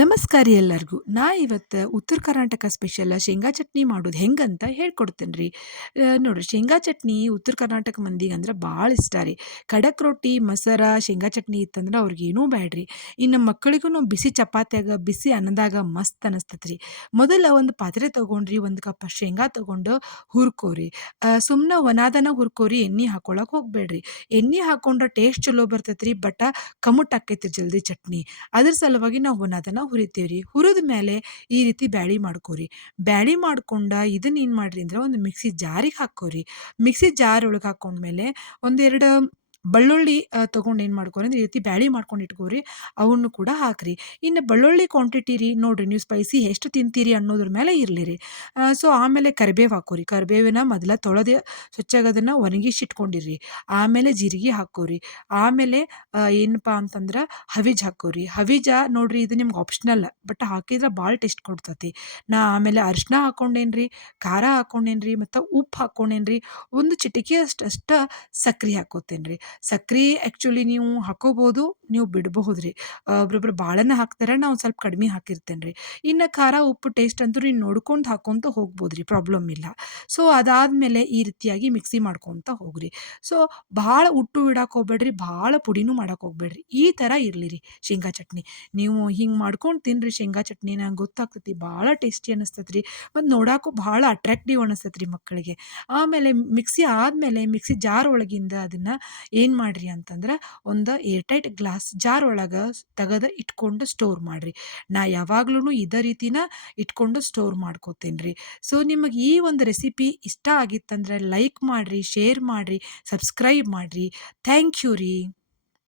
ನಮಸ್ಕಾರ ರೀ ಎಲ್ಲರಿಗೂ. ಇವತ್ತು ಉತ್ತರ ಕರ್ನಾಟಕ ಸ್ಪೆಷಲ್ ಶೇಂಗಾ ಚಟ್ನಿ ಮಾಡೋದು ಹೆಂಗಂತ ಹೇಳ್ಕೊಡ್ತೇನೆ ರೀ. ನೋಡ್ರಿ ಶೇಂಗಾ ಚಟ್ನಿ ಉತ್ತರ ಕರ್ನಾಟಕ ಮಂದಿಗೆ ಅಂದ್ರೆ ಭಾಳ ಇಷ್ಟ ರೀ. ಖಡಕ್ ರೊಟ್ಟಿ, ಮೊಸರ, ಶೇಂಗಾ ಚಟ್ನಿ ಇತ್ತಂದ್ರೆ ಅವ್ರಿಗೇನೂ ಬ್ಯಾಡ್ರಿ. ಇನ್ನು ಮಕ್ಕಳಿಗೂ ಬಿಸಿ ಚಪಾತ್ಯಾಗ, ಬಿಸಿ ಅನ್ನದಾಗ ಮಸ್ತ್ ಅನಸ್ತೈತೆ ರೀ. ಮೊದಲ ಒಂದು ಪಾತ್ರೆ ತೊಗೊಂಡ್ರಿ, 1 ಕಪ್ ಶೇಂಗಾ ತೊಗೊಂಡು ಹುರ್ಕೋರಿ. ಸುಮ್ನೆ ಒನಾದನ ಹುರ್ಕೋರಿ, ಎಣ್ಣೆ ಹಾಕೊಳಕ್ಕೆ ಹೋಗ್ಬೇಡ್ರಿ. ಎಣ್ಣೆ ಹಾಕೊಂಡ್ರೆ ಟೇಸ್ಟ್ ಚಲೋ ಬರ್ತೈತೆ ರೀ, ಬಟ್ ಕಮುಟ್ ಆಕ್ಕೈತಿ ಜಲ್ದಿ ಚಟ್ನಿ. ಅದ್ರ ಸಲುವಾಗಿ ನಾವು ಅದನ್ನ ಹುರಿತೀವಿ ರೀ. ಹುರಿದ ಮೇಲೆ ಈ ರೀತಿ ಬ್ಯಾಳಿ ಮಾಡ್ಕೋರಿ. ಬ್ಯಾಳಿ ಮಾಡ್ಕೊಂಡ ಇದನ್ನ ಏನು ಮಾಡ್ರಿ ಅಂದ್ರೆ ಒಂದು ಮಿಕ್ಸಿ ಜಾರಿಗೆ ಹಾಕೋರಿ. ಮಿಕ್ಸಿ ಜಾರ್ ಒಳಗೆ ಹಾಕೊಂಡ್ಮೇಲೆ ಒಂದೆರಡು ಬೆಳ್ಳುಳ್ಳಿ ತೊಗೊಂಡು ಏನು ಮಾಡ್ಕೊರಿ ಅಂದ್ರೆ ಈ ರೀತಿ ಬ್ಯಾಳಿ ಮಾಡ್ಕೊಂಡು ಇಟ್ಕೋರಿ. ಅವನ್ನು ಕೂಡ ಹಾಕ್ರಿ. ಇನ್ನು ಬೆಳ್ಳುಳ್ಳಿ ಕ್ವಾಂಟಿಟಿ ರೀ ನೋಡ್ರಿ, ನೀವು ಸ್ಪೈಸಿ ಎಷ್ಟು ತಿಂತೀರಿ ಅನ್ನೋದ್ರ ಮೇಲೆ ಇರಲಿ ರೀ. ಸೊ ಆಮೇಲೆ ಕರಿಬೇವು ಹಾಕೋರಿ. ಕರಿಬೇವಿನ ಮೊದಲ ತೊಳೆದು ಸ್ವಚ್ಛಾಗಿ ಅದನ್ನು ಒಣಗಿಸಿಟ್ಕೊಂಡಿರ್ರಿ. ಆಮೇಲೆ ಜೀರಿಗೆ ಹಾಕೋರಿ. ಆಮೇಲೆ ಏನಪ್ಪಾ ಅಂತಂದ್ರೆ ಹವಿಜ್ ಹಾಕೋರಿ. ಹವಿಜ ನೋಡ್ರಿ, ಇದು ನಿಮ್ಗೆ ಆಪ್ಷನಲ್, ಬಟ್ ಹಾಕಿದ್ರೆ ಭಾಳ ಟೇಸ್ಟ್ ಕೊಡ್ತತಿ. ಆಮೇಲೆ ಅರಿಶಿನ ಹಾಕೊಂಡೇನ್ರಿ, ಖಾರ ಹಾಕೊಂಡೇನ್ರಿ, ಮತ್ತು ಉಪ್ಪು ಹಾಕೊಂಡೇನ್ರಿ, ಒಂದು ಚಿಟಿಕೆ ಅಷ್ಟ ಸಕ್ರೆ ಹಾಕೋತೇನ್ರಿ. ಸಕ್ರೆ ಆ್ಯಕ್ಚುಲಿ ನೀವು ಹಾಕೋಬೋದು, ನೀವು ಬಿಡಬಹುದ್ರಿ. ಒಬ್ರೊಬ್ರು ಭಾಳನ ಹಾಕ್ತಾರೆ, ನಾವು ಸ್ವಲ್ಪ ಕಡಿಮೆ ಹಾಕಿರ್ತೇನ್ರಿ. ಇನ್ನು ಖಾರ ಉಪ್ಪು ಟೇಸ್ಟ್ ಅಂತೂ ನೀವು ನೋಡ್ಕೊಂಡು ಹಾಕೊಂತ ಹೋಗ್ಬೋದ್ರಿ, ಪ್ರಾಬ್ಲಮ್ ಇಲ್ಲ. ಸೊ ಅದಾದ್ಮೇಲೆ ಈ ರೀತಿಯಾಗಿ ಮಿಕ್ಸಿ ಮಾಡ್ಕೊಂತ ಹೋಗ್ರಿ. ಸೊ ಭಾಳ ಉಟ್ಟು ಇಡಕ್ಕೆ ಹೋಗ್ಬೇಡ್ರಿ, ಭಾಳ ಪುಡಿನೂ ಮಾಡಕ್ಕೆ ಹೋಗ್ಬೇಡ್ರಿ. ಈ ಥರ ಇರಲಿ ರೀ ಶೇಂಗಾ ಚಟ್ನಿ. ನೀವು ಹಿಂಗೆ ಮಾಡ್ಕೊಂಡು ತಿನ್ನಿರಿ ಶೇಂಗಾ ಚಟ್ನಿನ, ಗೊತ್ತಾಗ್ತೈತಿ ಭಾಳ ಟೇಸ್ಟಿ ಅನಿಸ್ತೈತೆ ರೀ. ಮತ್ತು ನೋಡಕ್ಕೂ ಭಾಳ ಅಟ್ರಾಕ್ಟಿವ್ ಅನಿಸ್ತೈತೆ ರೀ ಮಕ್ಕಳಿಗೆ. ಆಮೇಲೆ ಮಿಕ್ಸಿ ಆದಮೇಲೆ ಮಿಕ್ಸಿ ಜಾರ್ ಒಳಗಿಂದ ಅದನ್ನು ಏನು ಮಾಡಿರಿ ಅಂತಂದ್ರೆ ಒಂದು ಏರ್‌ಟೈಟ್ ಗ್ಲಾಸ್ ಜಾರ್ ಒಳಗೆ ತೆಗೆದು ಇಟ್ಕೊಂಡು ಸ್ಟೋರ್ ಮಾಡಿರಿ. ಯಾವಾಗ್ಲೂ ಇದೇ ರೀತಿನ ಇಟ್ಕೊಂಡು ಸ್ಟೋರ್ ಮಾಡ್ಕೋತೇನೆ ರೀ. ಸೊ ನಿಮಗೆ ಈ ಒಂದು ರೆಸಿಪಿ ಇಷ್ಟ ಆಗಿತ್ತಂದ್ರೆ ಲೈಕ್ ಮಾಡಿರಿ, ಶೇರ್ ಮಾಡಿರಿ, ಸಬ್ಸ್ಕ್ರೈಬ್ ಮಾಡಿರಿ. ಥ್ಯಾಂಕ್ ಯು ರೀ.